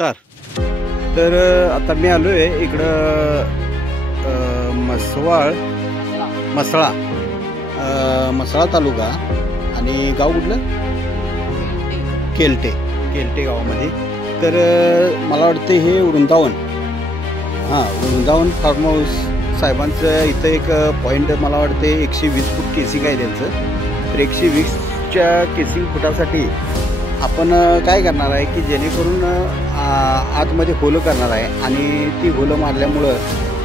तर आता मी आलो आहे इकडं मसळा तालुका आणि गाव कुठलं केलटे गावामध्ये। तर मला वाटतं हे वृंदावन फार्म हाऊस साहेबांचं इथं एक पॉईंट मला वाटते 120 फूट केसिंग आहे त्यांचं। तर 120च्या केसिंग फुटासाठी आपण काय करणार आहे की जेणेकरून आतमध्ये होलं करणार आहे आणि ती होलं मारल्यामुळं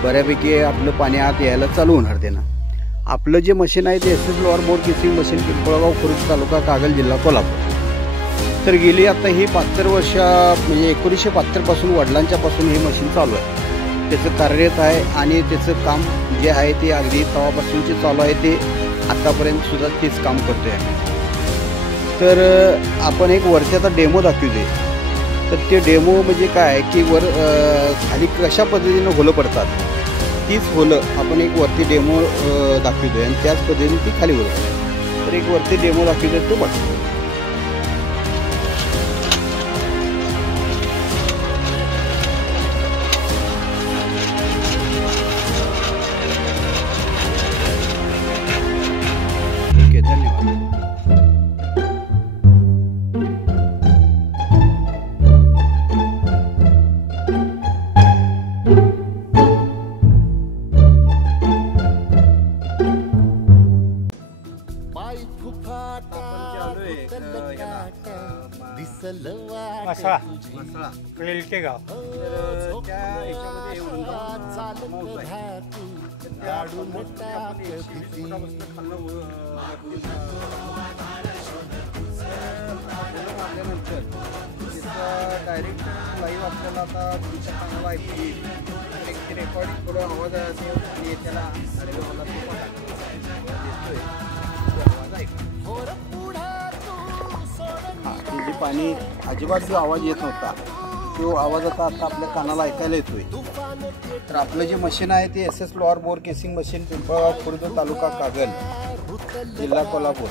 बऱ्यापैकी आपलं पाणी आत यायला चालू होणार त्यानं। आपलं जे मशीन आहे ते SS lower bore casing machine Pimpalgaon Khurd तालुका कागल जिल्हा कोल्हापूर। तर गेली आता ही 72 वर्ष म्हणजे 1972 पासून वडिलांच्यापासून हे मशीन चालू आहे, त्याचं कार्यरत आहे आणि त्याचं काम जे आहे ते अगदी तेव्हापासूनचे चालू आहे ते आतापर्यंत सुद्धा तेच काम करतोय आम्ही। तर आपण एक वरती आता डेमो दाखवते। तर ते डेमो म्हणजे काय की वर खाली कशा पद्धतीनं होलं पडतात तीच होलं आपण एक वरती डेमो दाखवतोय आणि त्याच पद्धतीने ती खाली होतं। तर एक वरती डेमो दाखवतोय तो बघ। ठीक आहे, धन्यवाद। मसळा केलटे गाव। डायरेक्ट लाईव्ह आपल्याला आता तुमच्या चांगला ऐकू येईल। रेकॉर्डिंग थोडं आवाज आणि त्याला जे पाणी अजिबात जो आवाज येत नव्हता तो आवाज आता आपल्या कानाला ऐकायला येतोय। तर आपलं जे मशीन आहे ते SS lower bore casing machine Pimpalgaon Khurd तालुका कागल जिल्हा कोल्हापूर।